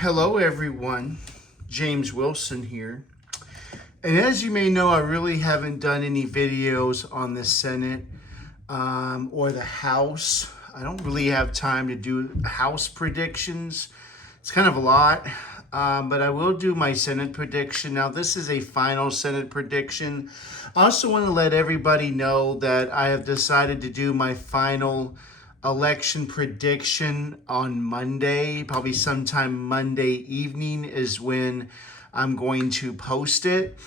Hello, everyone. James Wilson here. And as you may know, I really haven't done any videos on the Senate or the House. I don't really have time to do House predictions. It's kind of a lot, but I will do my Senate prediction. Now, this is a final Senate prediction. I also want to let everybody know that I have decided to do my final election prediction on Monday. Probably sometime Monday evening is when I'm going to post it.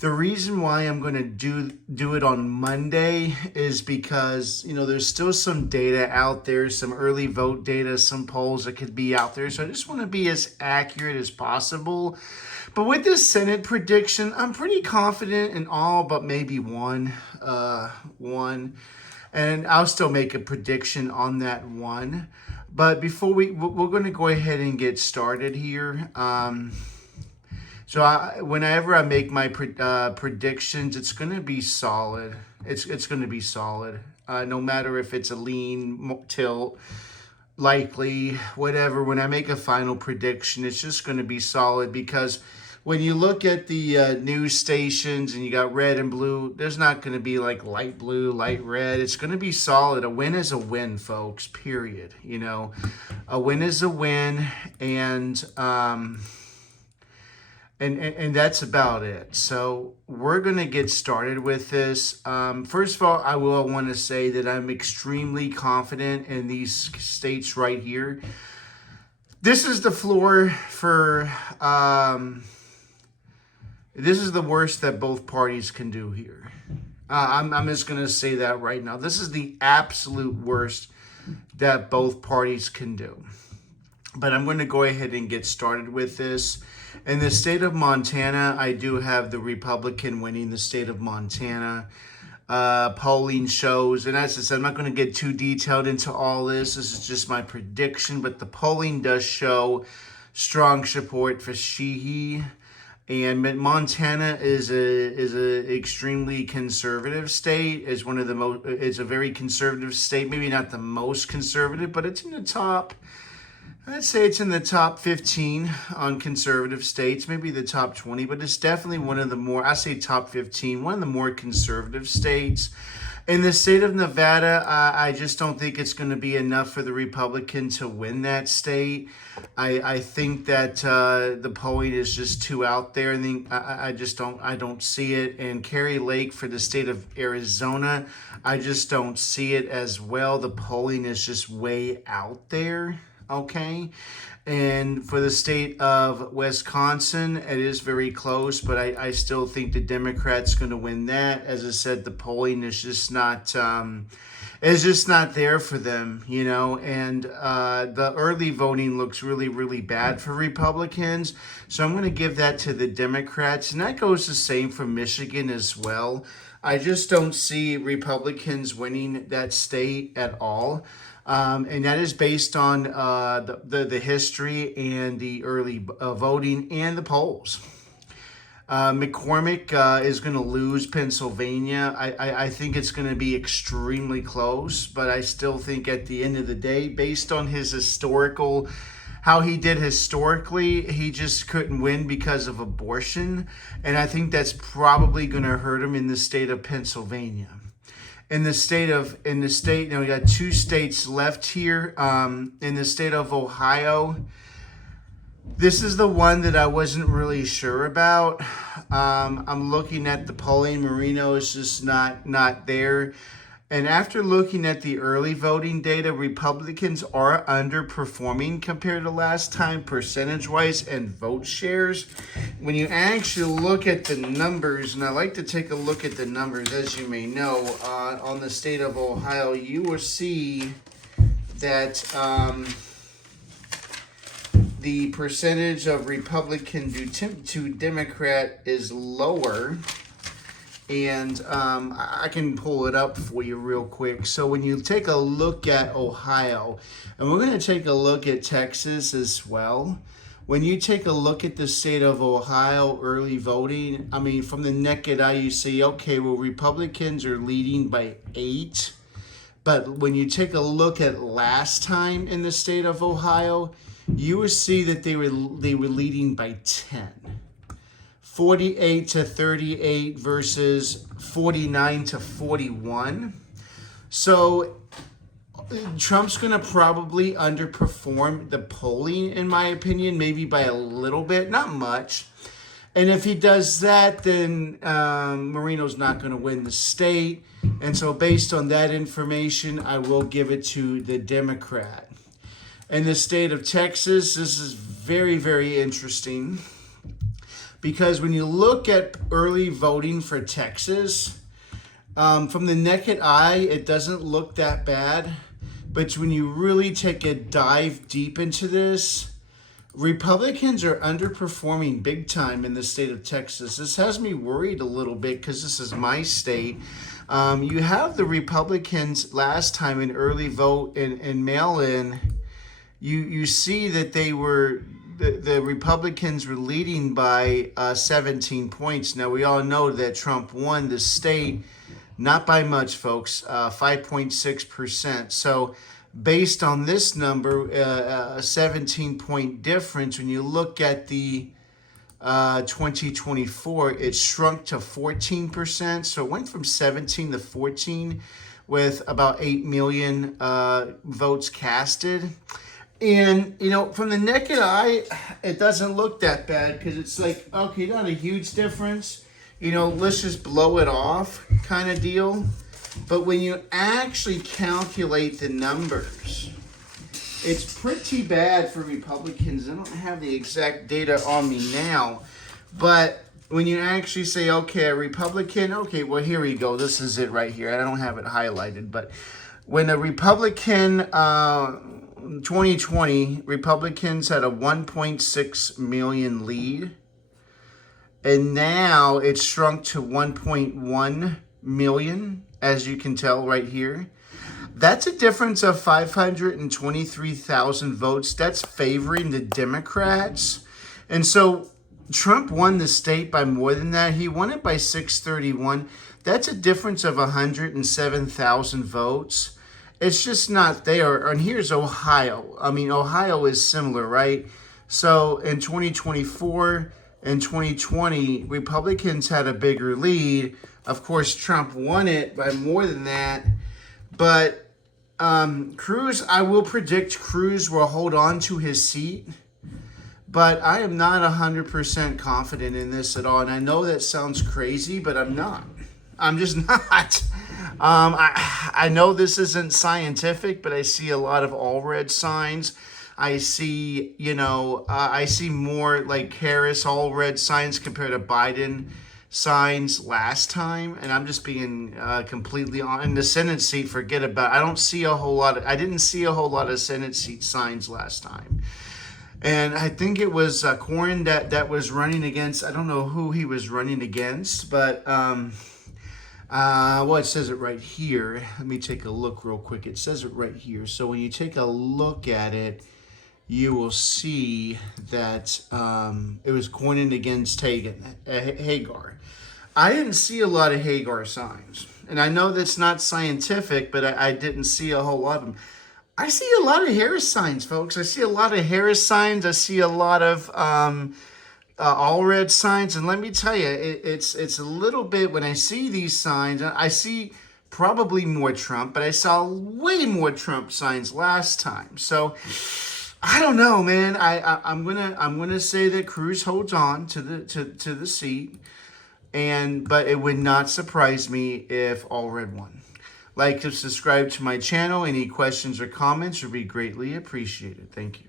The reason why I'm going to do it on Monday is because, there's still some data out there, some early vote data, some polls that could be out there. So I just want to be as accurate as possible. But with this Senate prediction, I'm pretty confident in all but maybe one. And I'll still make a prediction on that one. But before we're going to go ahead and get started here. Whenever I make my predictions, it's going to be solid. It's going to be solid. No matter if it's a lean, tilt, likely, whatever. When I make a final prediction, it's just going to be solid because when you look at the news stations and you got red and blue, there's not going to be like light blue, light red. It's going to be solid. A win is a win, folks, period. A win is a win, and that's about it. So we're going to get started with this. First of all, I will want to say that I'm extremely confident in these states right here. This is the floor for... this is the worst that both parties can do here. I'm just going to say that right now. This is the absolute worst that both parties can do. But I'm going to go ahead and get started with this. In the state of Montana, I do have the Republican winning the state of Montana. Polling shows, and as I said, I'm not going to get too detailed into all this. This is just my prediction, but the polling does show strong support for Sheehy. And Montana is a extremely conservative state. It's one of the most. It's a very conservative state. Maybe not the most conservative, but it's in the top. I'd say it's in the top 15 on conservative states. Maybe the top 20, but it's definitely one of the more. I say top 15. One of the more conservative states. In the state of Nevada, I just don't think it's going to be enough for the Republican to win that state. I think that the polling is just too out there. I don't see it. And Kari Lake for the state of Arizona, I just don't see it as well. The polling is just way out there. Okay. And for the state of Wisconsin, it is very close, but I still think the Democrats going to win that. As I said, the polling is just not there for them, and the early voting looks really, really bad for Republicans. So I'm going to give that to the Democrats, and that goes the same for Michigan as well. I just don't see Republicans winning that state at all. And that is based on the history and the early voting and the polls. McCormick is going to lose Pennsylvania. I think it's going to be extremely close, but I still think at the end of the day, based on his how he did historically, he just couldn't win because of abortion. And I think that's probably going to hurt him in the state of Pennsylvania. In the state, we got two states left here. In the state of Ohio, this is the one that I wasn't really sure about. I'm looking at the polling. Marino is just not there. And after looking at the early voting data, Republicans are underperforming compared to last time, percentage-wise and vote shares. When you actually look at the numbers, and I like to take a look at the numbers, as you may know, on the state of Ohio, you will see that the percentage of Republican to Democrat is lower. And I can pull it up for you real quick. So when you take a look at Ohio, and we're going to take a look at Texas as well. When you take a look at the state of Ohio early voting, from the naked eye, you see, okay, well, Republicans are leading by 8. But when you take a look at last time in the state of Ohio, you will see that they were leading by 10. 48-38 versus 49-41. So Trump's going to probably underperform the polling, in my opinion, maybe by a little bit, not much. And if he does that, then Moreno's not going to win the state. And so based on that information, I will give it to the Democrat. In the state of Texas, this is very, very interesting. Because when you look at early voting for Texas, from the naked eye, it doesn't look that bad. But when you really take a dive deep into this, Republicans are underperforming big time in the state of Texas. This has me worried a little bit because this is my state. You have the Republicans last time in early vote and mail-in. You see that they were the Republicans were leading by 17 points. Now we all know that Trump won the state, not by much, folks, 5.6%. So based on this number, a 17-point difference, when you look at the 2024, it shrunk to 14%. So it went from 17 to 14 with about 8 million votes casted. And, you know, from the naked eye, it doesn't look that bad because it's like, okay, not a huge difference. You know, let's just blow it off kind of deal. But when you actually calculate the numbers, it's pretty bad for Republicans. I don't have the exact data on me now. But when you actually say, okay, a Republican, okay, well, here we go. This is it right here. I don't have it highlighted. But when a Republican, 2020, Republicans had a 1.6 million lead. And now it's shrunk to 1.1 million, as you can tell right here. That's a difference of 523,000 votes. That's favoring the Democrats. And so Trump won the state by more than that. He won it by 631. That's a difference of 107,000 votes. It's just not there. And here's Ohio. I mean, Ohio is similar, right? So in 2024 and 2020, Republicans had a bigger lead. Of course, Trump won it by more than that. But Cruz, I will predict Cruz will hold on to his seat. But I am not 100% confident in this at all. And I know that sounds crazy, but I'm not. I'm just not. I know this isn't scientific, but I see a lot of all red signs. I see, I see more like Harris all red signs compared to Biden signs last time. And I'm just being completely on. In the Senate seat, forget about it. I didn't see a whole lot of Senate seat signs last time. And I think it was Cornyn that was running against, I don't know who he was running against, but well, it says it right here. Let me take a look real quick. It says it right here. So when you take a look at it, you will see that it was Cornyn against Hagar. I didn't see a lot of Hagar signs. And I know that's not scientific, but I didn't see a whole lot of them. I see a lot of Harris signs, folks. I see a lot of Harris signs. I see a lot of all red signs. And let me tell you, it's a little bit, when I see these signs, I see probably more Trump, but I saw way more Trump signs last time. So I don't know, man. I'm gonna say that Cruz holds on to the seat, but it would not surprise me if all red won. Like and subscribe to my channel. Any questions or comments would be greatly appreciated. Thank you.